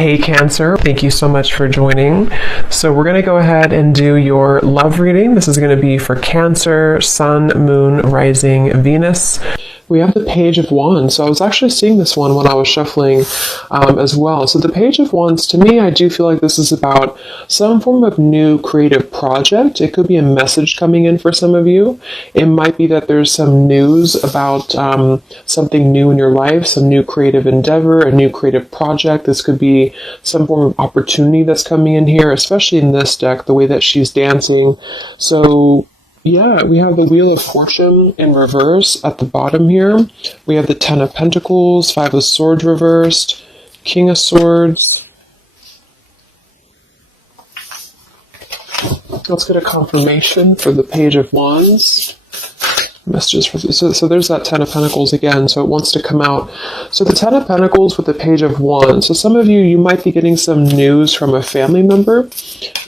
Hey Cancer, thank you so much for joining. So we're going to go ahead and do your love reading. This is going to be for Cancer, Sun, Moon, Rising, Venus. We have the Page of Wands. So I was actually seeing this one when I was shuffling as well. So the Page of Wands, to me, I do feel like this is about some form of new creative project. It could be a message coming in for some of you. It might be that there's some news about something new in your life, some new creative endeavor, a new creative project. This could be some form of opportunity that's coming in here, especially in this deck, the way that she's dancing. So yeah, we have the Wheel of Fortune in reverse at the bottom here. We have the Ten of Pentacles, Five of Swords reversed, King of Swords. Let's get a confirmation for the Page of Wands. Messages for so there's that Ten of Pentacles again, so it wants to come out. So the Ten of Pentacles with the Page of Wands. So some of you might be getting some news from a family member.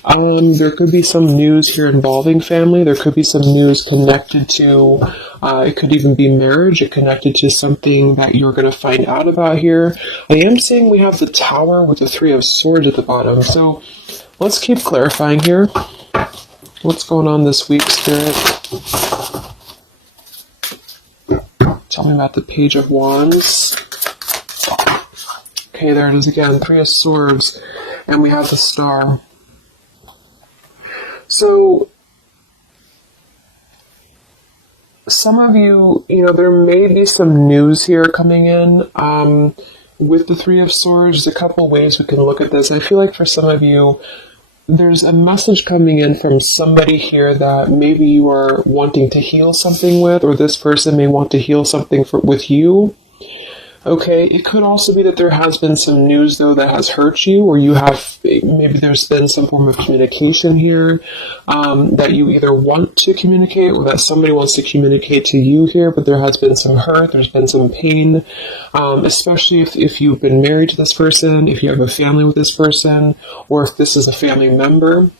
There could be some news here involving family. There could be some news connected to, it could even be marriage. It connected to something that you're going to find out about here. I am seeing we have the Tower with the Three of Swords at the bottom. So let's keep clarifying here. What's going on this week, Spirit? Tell me about the Page of Wands. Okay, there it is again. Three of Swords. And we have the Star. So, some of you, there may be some news here coming in. With the Three of Swords, there's a couple ways we can look at this. I feel like for some of you, there's a message coming in from somebody here that maybe you are wanting to heal something with, or this person may want to heal something with you. Okay, it could also be that there has been some news, though, that has hurt you, or maybe there's been some form of communication here that you either want to communicate or that somebody wants to communicate to you here, but there has been some hurt, there's been some pain, especially if you've been married to this person, if you have a family with this person, or if this is a family member.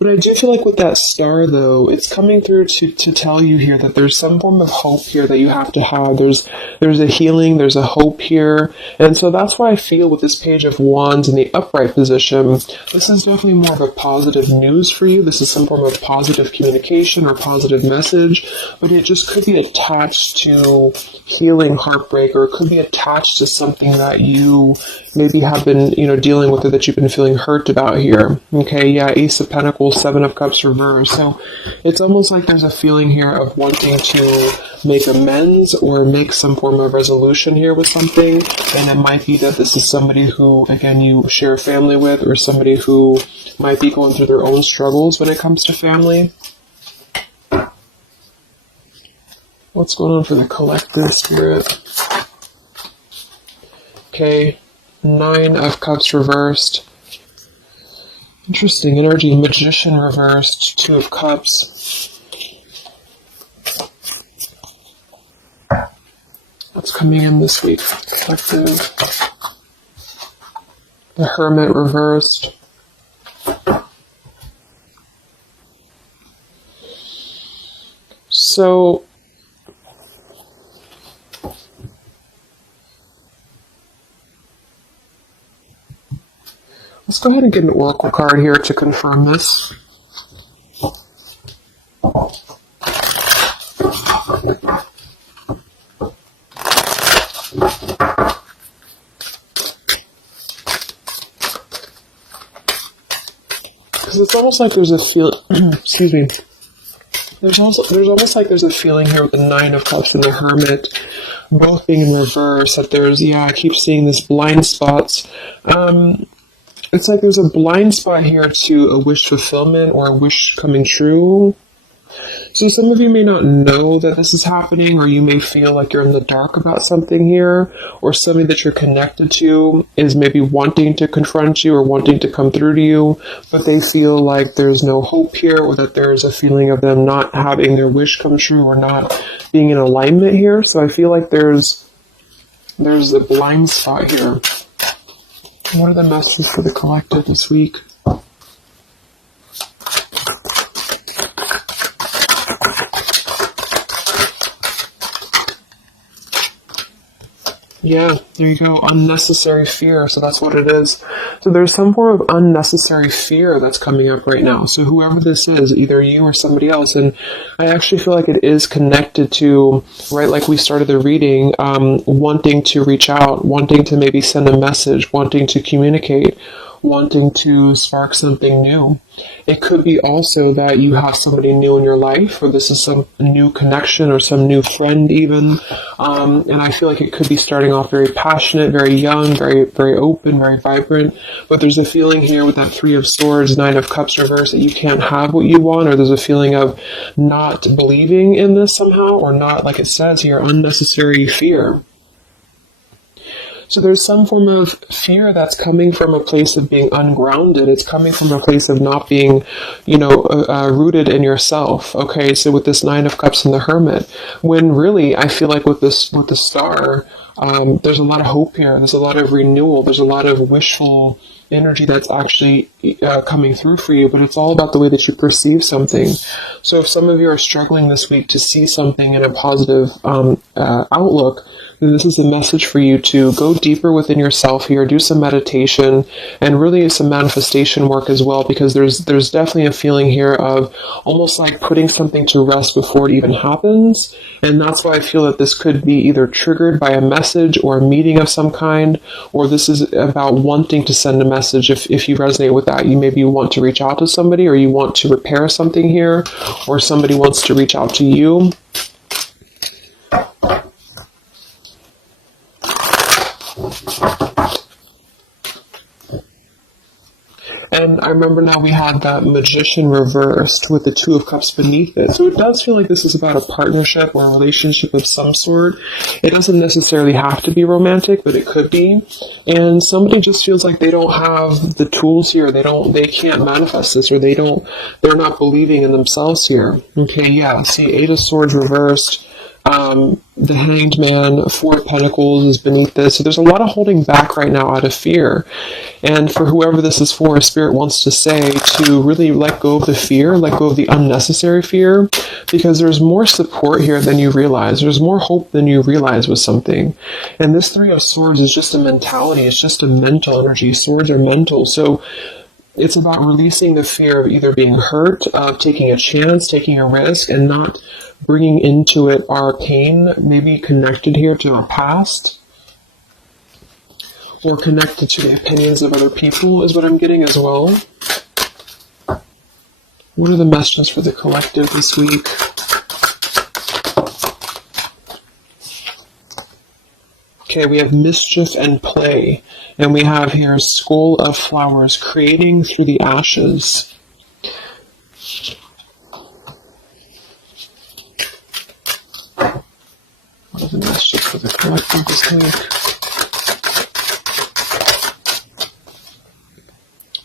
But I do feel like with that Star, though, it's coming through to tell you here that there's some form of hope here that you have to have. There's a healing, there's a hope here. And so that's why I feel with this Page of Wands in the upright position, this is definitely more of a positive news for you. This is some form of positive communication or positive message, but it just could be attached to healing heartbreak, or it could be attached to something that you maybe have been, dealing with, or that you've been feeling hurt about here. Okay, yeah, Ace of Pentacles, Seven of Cups reversed. So it's almost like there's a feeling here of wanting to make amends or make some form of resolution here with something. And it might be that this is somebody who, again, you share a family with, or somebody who might be going through their own struggles when it comes to family. What's going on for the collective, Spirit? Okay, Nine of Cups reversed. Interesting energy. Magician reversed. Two of Cups. What's coming in this week? Collective. The Hermit reversed. So, let's go ahead and get an oracle card here to confirm this. Because it's almost like there's a excuse me. There's almost like there's a feeling here with the Nine of Cups and the Hermit both being in reverse, that there's, I keep seeing these blind spots. It's like there's a blind spot here to a wish fulfillment or a wish coming true. So some of you may not know that this is happening, or you may feel like you're in the dark about something here, or somebody that you're connected to is maybe wanting to confront you or wanting to come through to you, but they feel like there's no hope here, or that there's a feeling of them not having their wish come true or not being in alignment here. So I feel like there's a blind spot here. What are the messages for the collective this week? Yeah, there you go. Unnecessary fear. So that's what it is. So there's some form of unnecessary fear that's coming up right now. So whoever this is, either you or somebody else, and I actually feel like it is connected to, right, like we started the reading, wanting to reach out, wanting to maybe send a message, wanting to communicate, wanting to spark something new. It could be also that you have somebody new in your life, or this is some new connection or some new friend even. And I feel like it could be starting off very passionate, very young, very, very open, very vibrant. But there's a feeling here with that Three of Swords, Nine of Cups reverse, that you can't have what you want, or there's a feeling of not believing in this somehow, or not, like it says here, unnecessary fear. So there's some form of fear that's coming from a place of being ungrounded. It's coming from a place of not being, rooted in yourself. Okay, so with this Nine of Cups and the Hermit, when really I feel like with the Star, there's a lot of hope here. There's a lot of renewal. There's a lot of wishful energy that's actually coming through for you, but it's all about the way that you perceive something. So if some of you are struggling this week to see something in a positive outlook, then this is a message for you to go deeper within yourself here, do some meditation, and really some manifestation work as well, because there's definitely a feeling here of almost like putting something to rest before it even happens. And that's why I feel that this could be either triggered by a message or a meeting of some kind, or this is about wanting to send a message. If you resonate with that, you maybe want to reach out to somebody, or you want to repair something here, or somebody wants to reach out to you. And I remember now we had that Magician reversed with the Two of Cups beneath it. So it does feel like this is about a partnership or a relationship of some sort. It doesn't necessarily have to be romantic, but it could be. And somebody just feels like they don't have the tools here. They can't manifest this, or they're not believing in themselves here. Okay, yeah, see, Eight of Swords reversed. The Hanged Man, Four of Pentacles is beneath this. So there's a lot of holding back right now out of fear. And for whoever this is for, Spirit wants to say to really let go of the fear, let go of the unnecessary fear, because there's more support here than you realize. There's more hope than you realize with something. And this Three of Swords is just a mentality. It's just a mental energy. Swords are mental. So it's about releasing the fear of either being hurt, of taking a chance, taking a risk, and not bringing into it our pain, maybe connected here to our past, or connected to the opinions of other people is what I'm getting as well. What are the messages for the collective this week? Okay, we have mischief and play, and we have here Skull of Flowers, creating through the ashes. What are the messages for the collective this week?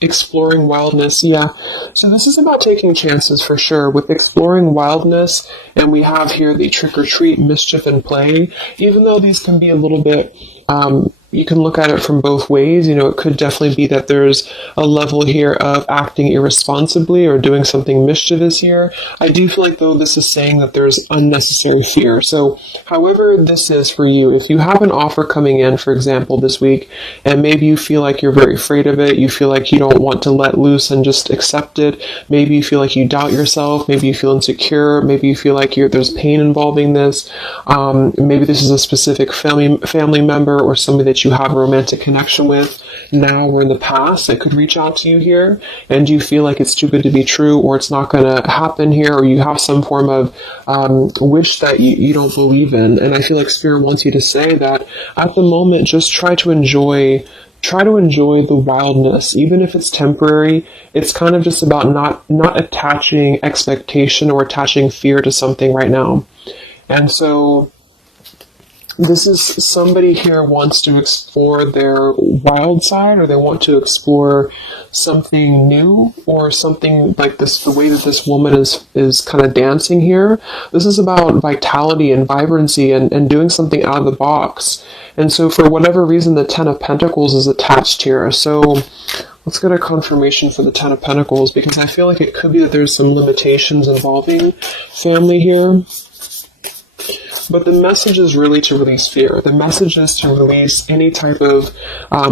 Exploring wildness, yeah. So this is about taking chances for sure with exploring wildness, and we have here the trick or treat, mischief and play. Even though these can be a little bit, you can look at it from both ways. It could definitely be that there's a level here of acting irresponsibly or doing something mischievous here. I do feel like, though, this is saying that there's unnecessary fear. So however this is for you, if you have an offer coming in, for example, this week, and maybe you feel like you're very afraid of it, you feel like you don't want to let loose and just accept it, maybe you feel like you doubt yourself, maybe you feel insecure, maybe you feel like there's pain involving this, maybe this is a specific family member or somebody that you have a romantic connection with now or in the past that could reach out to you here, and you feel like it's too good to be true, or it's not going to happen here, or you have some form of wish that you don't believe in. And I feel like Spirit wants you to say that at the moment, just try to enjoy the wildness, even if it's temporary. It's kind of just about not attaching expectation or attaching fear to something right now. And so this is somebody here wants to explore their wild side, or they want to explore something new, or something like this, the way that this woman is kind of dancing here. This is about vitality and vibrancy and doing something out of the box. And so for whatever reason, the Ten of Pentacles is attached here. So let's get a confirmation for the Ten of Pentacles, because I feel like it could be that there's some limitations involving family here. But the message is really to release fear. The message is to release any type of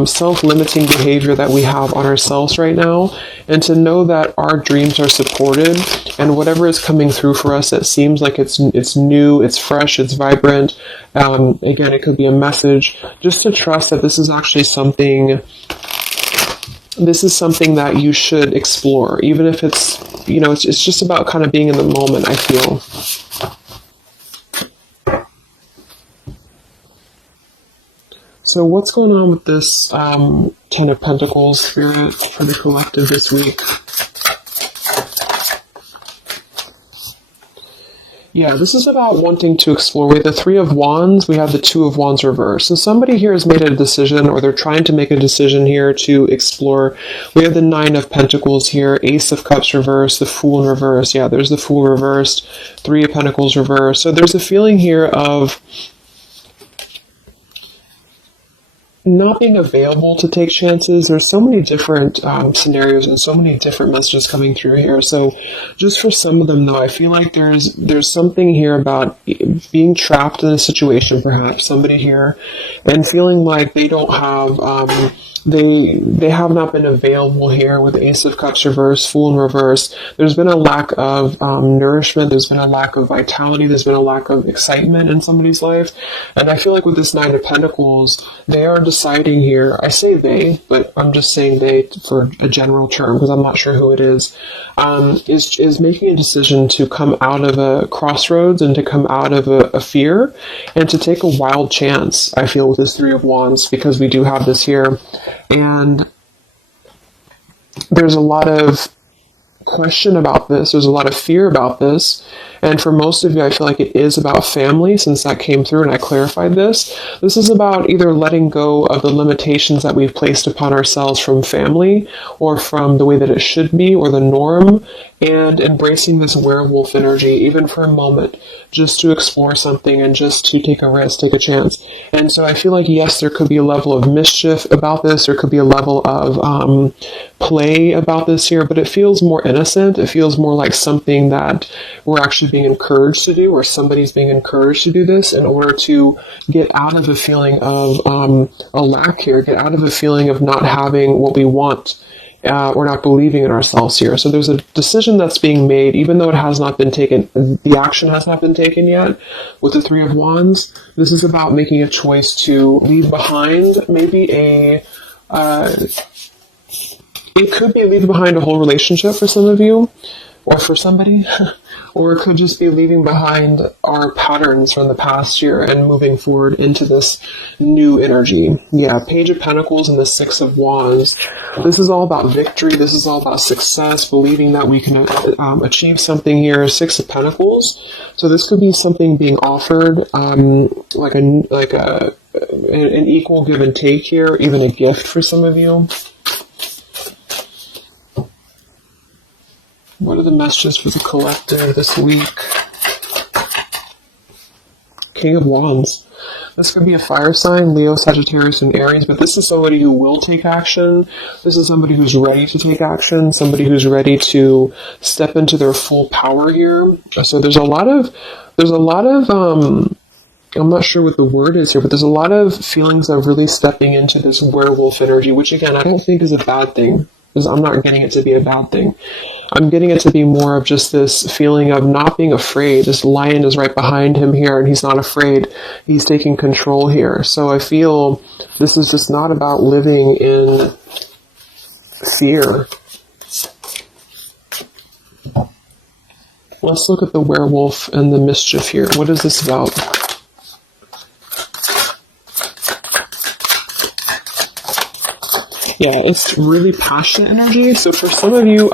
self-limiting behavior that we have on ourselves right now, and to know that our dreams are supported, and whatever is coming through for us that seems like it's new, it's fresh, it's vibrant. Again, it could be a message. Just to trust that this is actually something. This is something that you should explore, even if it's, it's just about kind of being in the moment, I feel. So what's going on with this Ten of Pentacles spirit for the collective this week? Yeah, this is about wanting to explore. We have the Three of Wands, we have the Two of Wands reverse. So somebody here has made a decision, or they're trying to make a decision here to explore. We have the Nine of Pentacles here, Ace of Cups reverse, the Fool in reverse. Yeah, there's the Fool reversed, Three of Pentacles reverse. So there's a feeling here of not being available to take chances. There's so many different scenarios and so many different messages coming through here. So just for some of them though, I feel like there's something here about being trapped in a situation, perhaps somebody here, and feeling like they don't have they have not been available here with Ace of Cups reverse, Fool in reverse. There's been a lack of nourishment. There's been a lack of vitality. There's been a lack of excitement in somebody's life. And I feel like with this Nine of Pentacles, they are deciding here, I say they, but I'm just saying they for a general term because I'm not sure who it is making a decision to come out of a crossroads and to come out of a fear and to take a wild chance, I feel, with this Three of Wands, because we do have this here. And there's a lot of question about this. There's a lot of fear about this. And for most of you, I feel like it is about family, since that came through and I clarified this. This is about either letting go of the limitations that we've placed upon ourselves from family or from the way that it should be or the norm, and embracing this werewolf energy, even for a moment, just to explore something and just to take a risk, take a chance. And so I feel like, yes, there could be a level of mischief about this. There could be a level of play about this here, but it feels more innocent. It feels more like something that we're actually being encouraged to do, or somebody's being encouraged to do this in order to get out of a feeling of a lack here, get out of a feeling of not having what we want. Or not believing in ourselves here. So there's a decision that's being made, even though it has not been taken, the action has not been taken yet. With the Three of Wands, this is about making a choice to leave behind maybe it could be leaving behind a whole relationship for some of you, or for somebody, or it could just be leaving behind our patterns from the past year and moving forward into this new energy. Yeah, Page of Pentacles and the Six of Wands. This is all about victory. This is all about success, believing that we can achieve something here. Six of Pentacles. So this could be something being offered, like an equal give and take here, even a gift for some of you. What are the messages for the collective this week? King of Wands. This could be a fire sign, Leo, Sagittarius, and Aries, but this is somebody who will take action. This is somebody who's ready to take action, somebody who's ready to step into their full power here. So there's a lot of, I'm not sure what the word is here, but there's a lot of feelings of really stepping into this werewolf energy, which again, I don't think is a bad thing. I'm not getting it to be a bad thing. I'm getting it to be more of just this feeling of not being afraid. This lion is right behind him here, and he's not afraid. He's taking control here. So I feel this is just not about living in fear. Let's look at the werewolf and the mischief here. What is this about? Yeah, it's really passionate energy. So for some of you,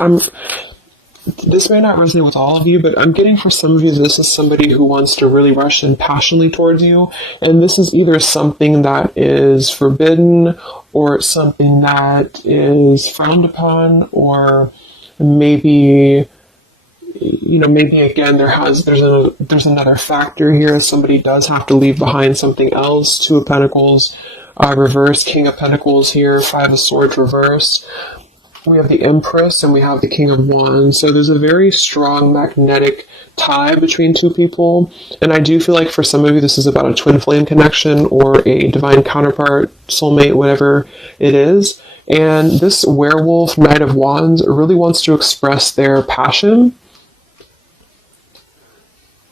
this may not resonate with all of you, but I'm getting for some of you, this is somebody who wants to really rush in passionately towards you. And this is either something that is forbidden, or something that is frowned upon, or maybe, maybe again, there's another factor here. Somebody does have to leave behind something else. Two of Pentacles. Reverse, King of Pentacles here, Five of Swords reversed. We have the Empress and we have the King of Wands. So there's a very strong magnetic tie between two people. And I do feel like for some of you, this is about a twin flame connection or a divine counterpart, soulmate, whatever it is. And this werewolf, Knight of Wands, really wants to express their passion.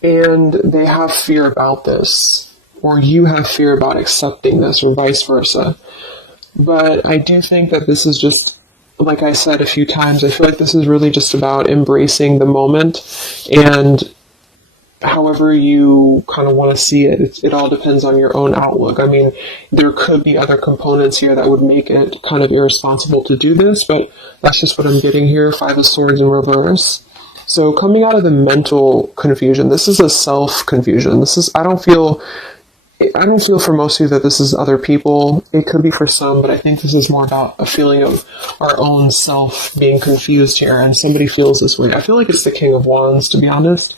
And they have fear about this, or you have fear about accepting this, or vice versa. But I do think that this is just, like I said a few times, I feel like this is really just about embracing the moment, and however you kind of want to see it, it all depends on your own outlook. I mean, there could be other components here that would make it kind of irresponsible to do this, but that's just what I'm getting here. Five of Swords in reverse. So coming out of the mental confusion, this is a self-confusion. This is, I don't feel for most of you that this is other people. It could be for some, but I think this is more about a feeling of our own self being confused here, and somebody feels this way. I feel like it's the King of Wands, to be honest.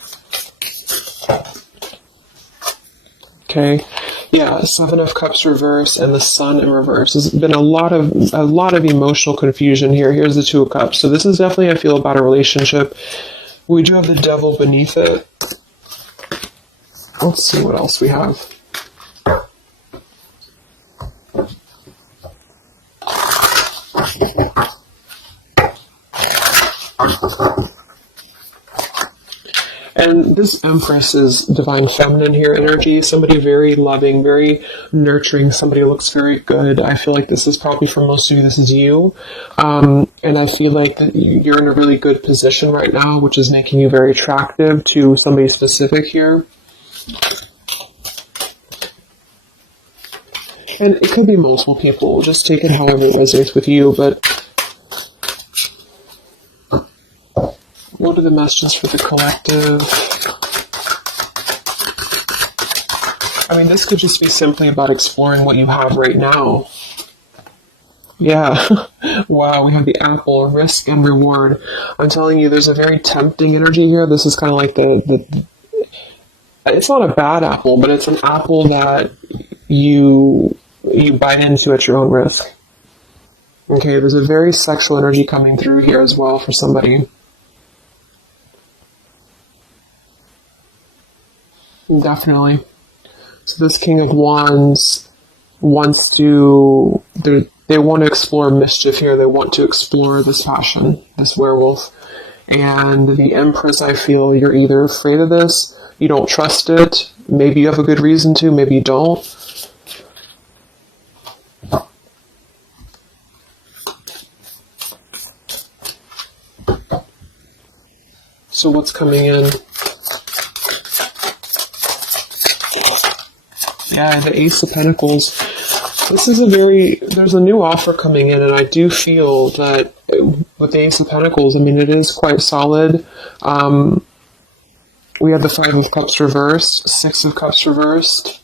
Okay. Yeah, Seven of Cups reverse and the Sun in reverse. There's been a lot of emotional confusion here. Here's the Two of Cups. So this is definitely, I feel, about a relationship. We do have the Devil beneath it. Let's see what else we have. And this Empress is divine feminine here energy, somebody very loving, very nurturing, somebody who looks very good. I feel like this is probably, for most of you, this is you. And I feel like that you're in a really good position right now, which is making you very attractive to somebody specific here. And it could be multiple people, just take it however it resonates with you, but what are the messages for the collective? I mean, this could just be simply about exploring what you have right now. Yeah. Wow, we have the apple, risk and reward. I'm telling you, there's a very tempting energy here. This is kind of like the it's not a bad apple, but it's an apple that you bite into at your own risk. Okay, there's a very sexual energy coming through here as well for somebody. Definitely. So this King of Wands wants to, they want to explore mischief here. They want to explore this passion, this werewolf. And the Empress, I feel you're either afraid of this, you don't trust it, maybe you have a good reason to, maybe you don't. So what's coming in? Yeah, the Ace of Pentacles. This is there's a new offer coming in, and I do feel that with the Ace of Pentacles, I mean, it is quite solid. We have the Five of Cups reversed, Six of Cups reversed.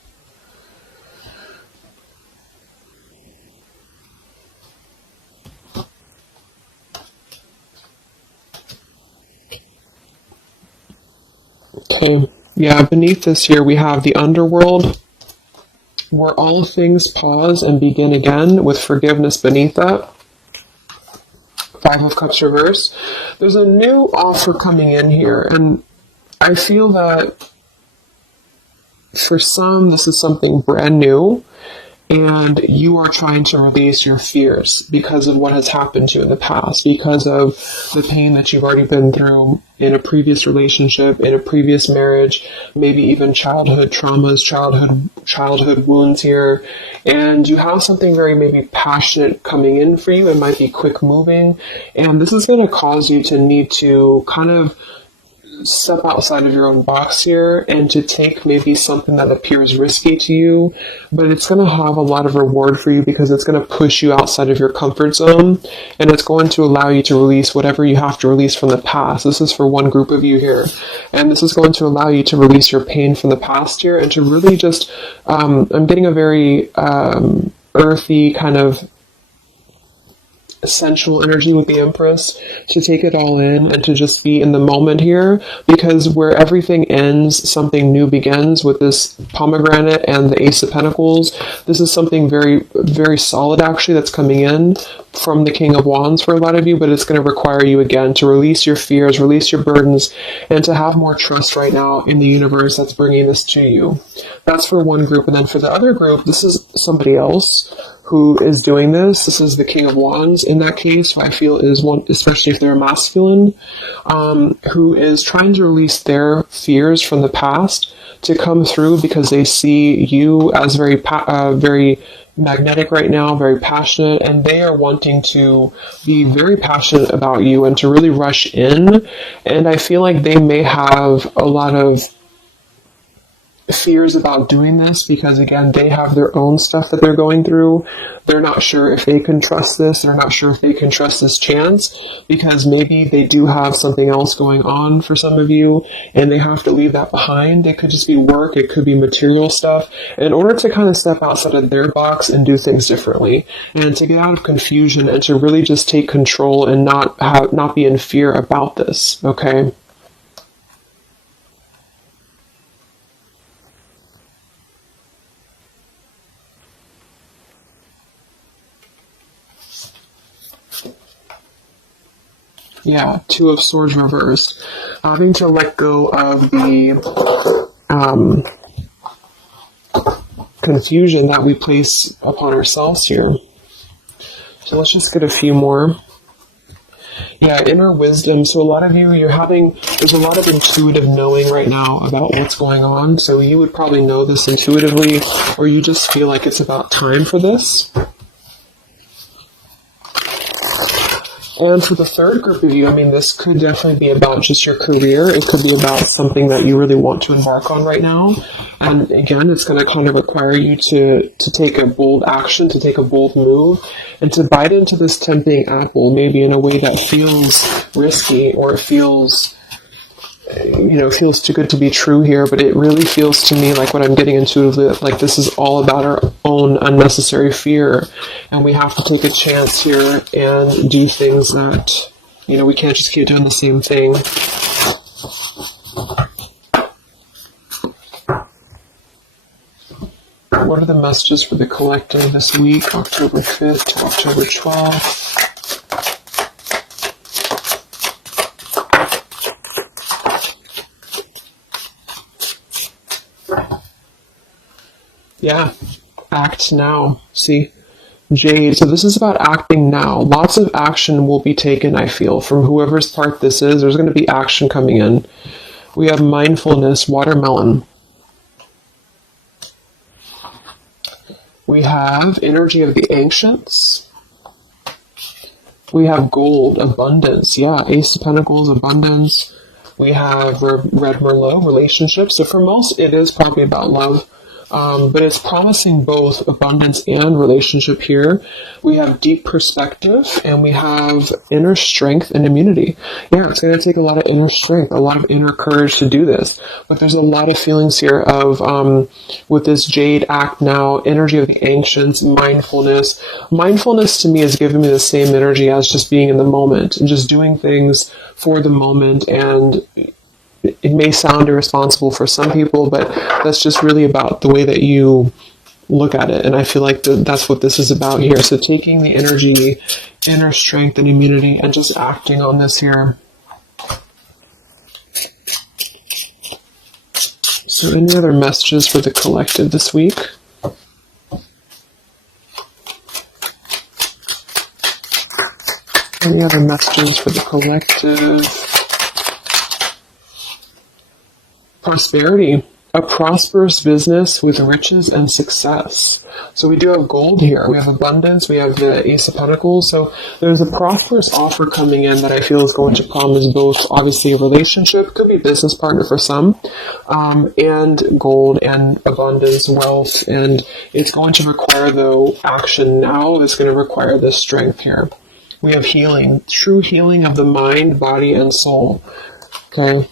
Okay, yeah, beneath this here we have the Underworld, where all things pause and begin again, with forgiveness beneath that. Five of Cups reverse. There's a new offer coming in here, and I feel that for some this is something brand new, and you are trying to release your fears because of what has happened to you in the past, because of the pain that you've already been through in a previous relationship, in a previous marriage, maybe even childhood traumas, childhood wounds here. And you have something very maybe passionate coming in for you. It might be quick moving. And this is going to cause you to need to kind of step outside of your own box here and to take maybe something that appears risky to you, but it's going to have a lot of reward for you because it's going to push you outside of your comfort zone, and it's going to allow you to release whatever you have to release from the past. This is for one group of you here, and this is going to allow you to release your pain from the past here and to really just I'm getting a very earthy kind of sensual energy with the Empress, to take it all in and to just be in the moment here, because where everything ends, something new begins with this pomegranate and the Ace of Pentacles. This is something very, very solid actually that's coming in from the King of Wands for a lot of you, but it's going to require you again to release your fears, release your burdens, and to have more trust right now in the universe that's bringing this to you. That's for one group. And then for the other group, this is somebody else who is doing this. This is the King of Wands in that case, who I feel is one, especially if they're masculine, who is trying to release their fears from the past to come through, because they see you as very magnetic right now, very passionate, and they are wanting to be very passionate about you and to really rush in. And I feel like they may have a lot of fears about doing this because, again, they have their own stuff that they're going through. They're not sure if they can trust this. They're not sure if they can trust this chance, because maybe they do have something else going on for some of you and they have to leave that behind. It could just be work. It could be material stuff in order to kind of step outside of their box and do things differently, and to get out of confusion and to really just take control and not be in fear about this. Okay. Yeah, Two of Swords reversed. Having to let go of the confusion that we place upon ourselves here. So let's just get a few more. Yeah, inner wisdom. So a lot of you, there's a lot of intuitive knowing right now about what's going on. So you would probably know this intuitively, or you just feel like it's about time for this. And for the third group of you, I mean, this could definitely be about just your career. It could be about something that you really want to embark on right now. And again, it's going to kind of require you to take a bold action, to take a bold move, and to bite into this tempting apple, maybe in a way that feels risky, or it feels too good to be true here, but it really feels to me like what I'm getting intuitively, like this is all about our own unnecessary fear, and we have to take a chance here and do things that, we can't just keep doing the same thing. What are the messages for the collective this week, October 5th to October 12th? Yeah, act now. See, Jade. So this is about acting now. Lots of action will be taken, I feel, from whoever's part this is. There's going to be action coming in. We have mindfulness, watermelon. We have energy of the ancients. We have gold, abundance. Yeah, Ace of Pentacles, abundance. We have Red Merlot, relationships. So for most, it is probably about love. But it's promising both abundance and relationship here. We have deep perspective, and we have inner strength and immunity. Yeah, it's going to take a lot of inner strength, a lot of inner courage to do this. But there's a lot of feelings here of, with this Jade, act now, energy of the ancients, mindfulness. Mindfulness to me is giving me the same energy as just being in the moment and just doing things for the moment. And it may sound irresponsible for some people, but that's just really about the way that you look at it. And I feel like that's what this is about here. So taking the energy, inner strength and immunity, and just acting on this here. So any other messages for the collective this week? Any other messages for the collective? Prosperity, a prosperous business with riches and success. So we do have gold here. We have abundance. We have the Ace of Pentacles. So there's a prosperous offer coming in that I feel is going to promise both, obviously, a relationship, could be a business partner for some, and gold and abundance, wealth. And it's going to require, though, action now. It's going to require this strength here. We have healing, true healing of the mind, body, and soul. Okay.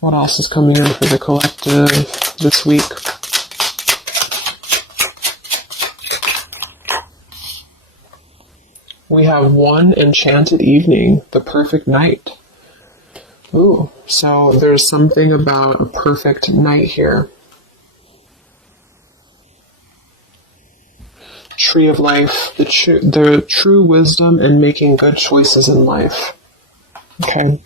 What else is coming in for the collective this week? We have one enchanted evening, the perfect night. Ooh, so there's something about a perfect night here. Tree of life, the true wisdom in making good choices in life. Okay.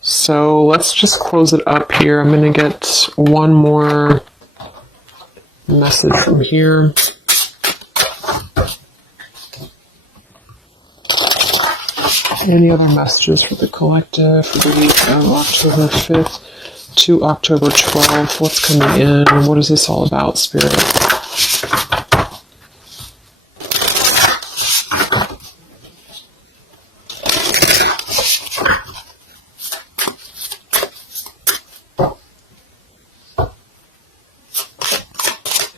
So let's just close it up here. I'm going to get one more message from here. Any other messages for the collective for the week of October 5th to October 12th? What's coming in? What is this all about, Spirit?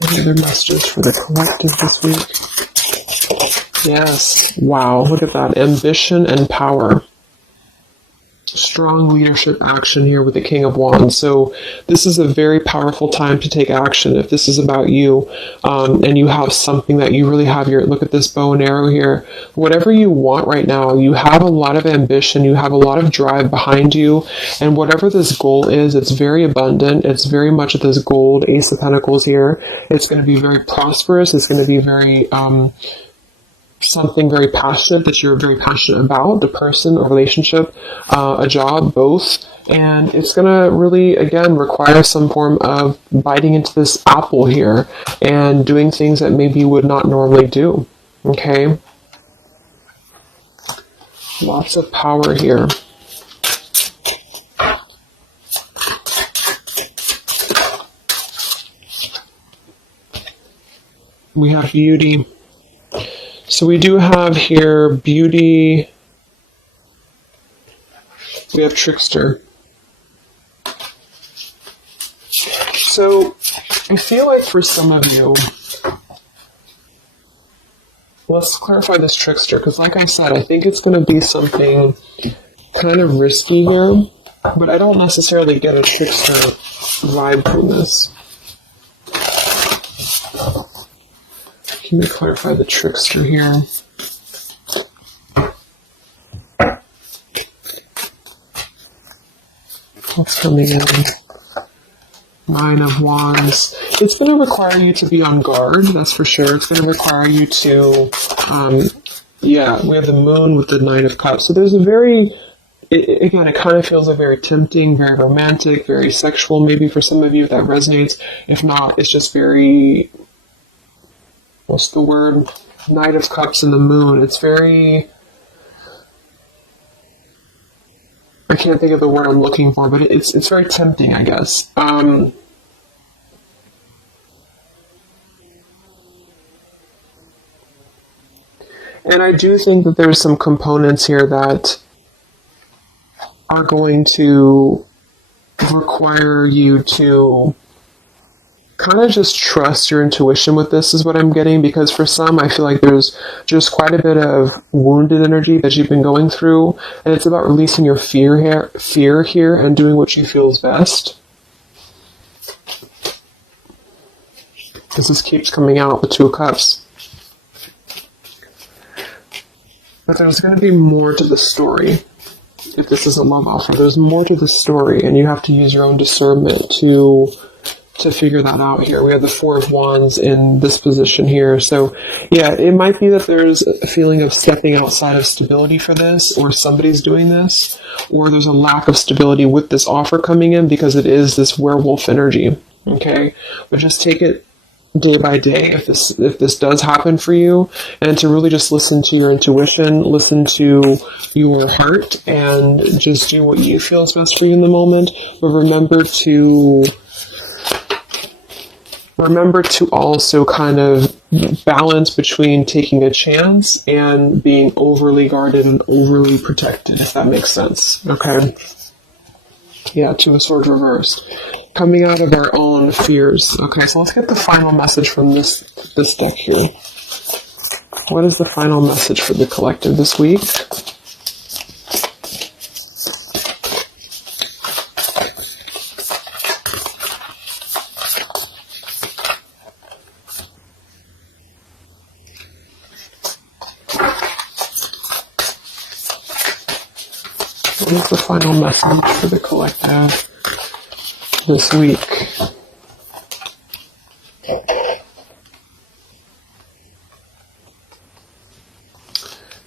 Any other messages for the collective this week? Yes. Wow, look at that. Ambition and power. Strong leadership action here with the King of Wands. So this is a very powerful time to take action. If this is about you, and you have something that you really have your, look at this bow and arrow here, whatever you want right now, you have a lot of ambition, you have a lot of drive behind you, and whatever this goal is, it's very abundant. It's very much this gold, Ace of Pentacles here. It's going to be very prosperous. It's going to be very, something very passionate that you're very passionate about, the person, a relationship, a job, both. And it's going to really, again, require some form of biting into this apple here and doing things that maybe you would not normally do. Okay? Lots of power here. We have beauty. So we do have here beauty. We have trickster. So I feel like for some of you, let's clarify this trickster, because like I said, I think it's going to be something kind of risky here, but I don't necessarily get a trickster vibe from this. Can we clarify the trickster here? What's coming in? Nine of Wands. It's going to require you to be on guard, that's for sure. It's going to require you to, we have the Moon with the Nine of Cups. So there's a very, again, it kind of feels like very tempting, very romantic, very sexual. Maybe for some of you that resonates. If not, it's just very, what's the word? Knight of Cups and the Moon. It's very, I can't think of the word I'm looking for, but it's very tempting, I guess. And I do think that there's some components here that are going to require you to kind of just trust your intuition with this, is what I'm getting, because for some, I feel like there's just quite a bit of wounded energy that you've been going through, and it's about releasing your fear here and doing what you feel is best. This keeps coming out, the Two of Cups. But there's going to be more to the story. If this is a love offer, there's more to the story, and you have to use your own discernment to figure that out here. We have the Four of Wands in this position here. So, yeah, it might be that there's a feeling of stepping outside of stability for this, or somebody's doing this, or there's a lack of stability with this offer coming in because it is this werewolf energy. Okay? But just take it day by day if this does happen for you, and to really just listen to your intuition, listen to your heart, and just do what you feel is best for you in the moment. But remember to also kind of balance between taking a chance and being overly guarded and overly protected, if that makes sense. Okay? Yeah, Two of Swords reversed. Coming out of our own fears. Okay, so let's get the final message from this deck here. What is the final message for the collective this week? is the final message for the collective this week?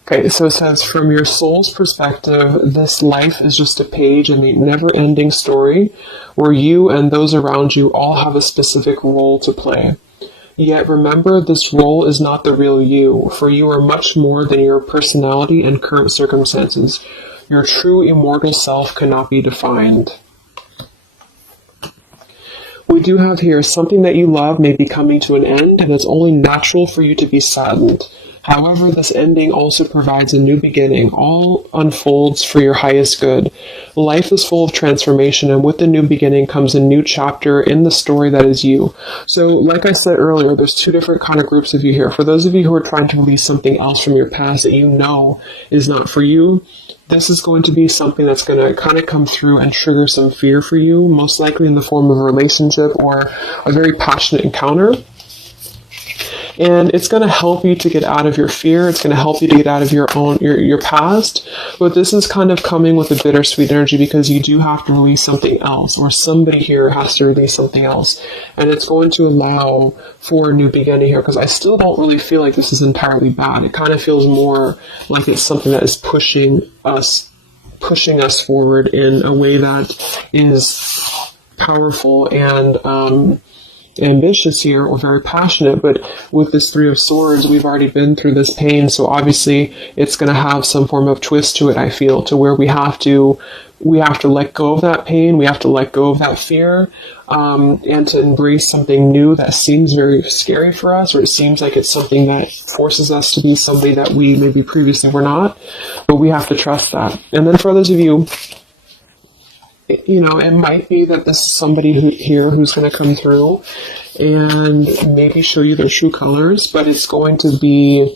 Okay, so it says, from your soul's perspective, this life is just a page in a never-ending story where you and those around you all have a specific role to play. Yet remember, this role is not the real you, for you are much more than your personality and current circumstances. Your true immortal self cannot be defined. We do have here, something that you love may be coming to an end, and it's only natural for you to be saddened. However, this ending also provides a new beginning. All unfolds for your highest good. Life is full of transformation, and with the new beginning comes a new chapter in the story that is you. So, like I said earlier, there's two different kind of groups of you here. For those of you who are trying to release something else from your past that you know is not for you, this is going to be something that's going to kind of come through and trigger some fear for you, most likely in the form of a relationship or a very passionate encounter. And it's going to help you to get out of your fear. It's going to help you to get out of your past. But this is kind of coming with a bittersweet energy because you do have to release something else, or somebody here has to release something else. And it's going to allow for a new beginning here, because I still don't really feel like this is entirely bad. It kind of feels more like it's something that is pushing us forward in a way that is powerful and ambitious here, or very passionate. But with this Three of Swords, we've already been through this pain, so obviously it's going to have some form of twist to it, I feel, to where we have to let go of that pain, we have to let go of that fear, and to embrace something new that seems very scary for us, or it seems like it's something that forces us to be somebody that we maybe previously were not, but we have to trust that. And then for others of you, you know, it might be that this is somebody who's going to come through and maybe show you their true colors, but that's going to be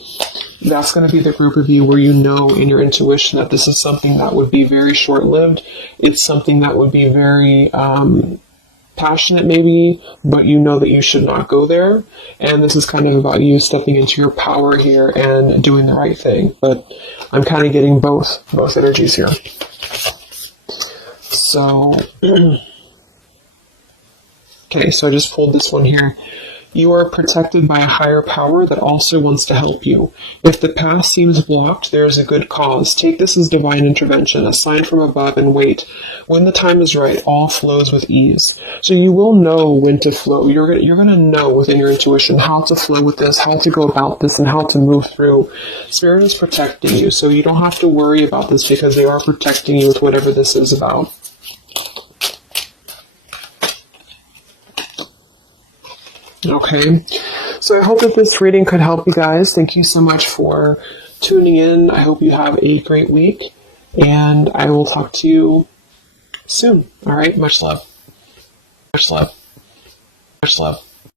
the group of you where you know in your intuition that this is something that would be very short-lived. It's something that would be very passionate maybe, but you know that you should not go there. And this is kind of about you stepping into your power here and doing the right thing. But I'm kind of getting both energies here. So, okay, so I just pulled this one here. You are protected by a higher power that also wants to help you. If the path seems blocked, there is a good cause. Take this as divine intervention, a sign from above, and wait. When the time is right, all flows with ease. So you will know when to flow. You're going to know within your intuition how to flow with this, how to go about this, and how to move through. Spirit is protecting you, so you don't have to worry about this because they are protecting you with whatever this is about. Okay, so I hope that this reading could help you guys. Thank you so much for tuning in. I hope you have a great week, and I will talk to you soon. All right, much love. Much love. Much love.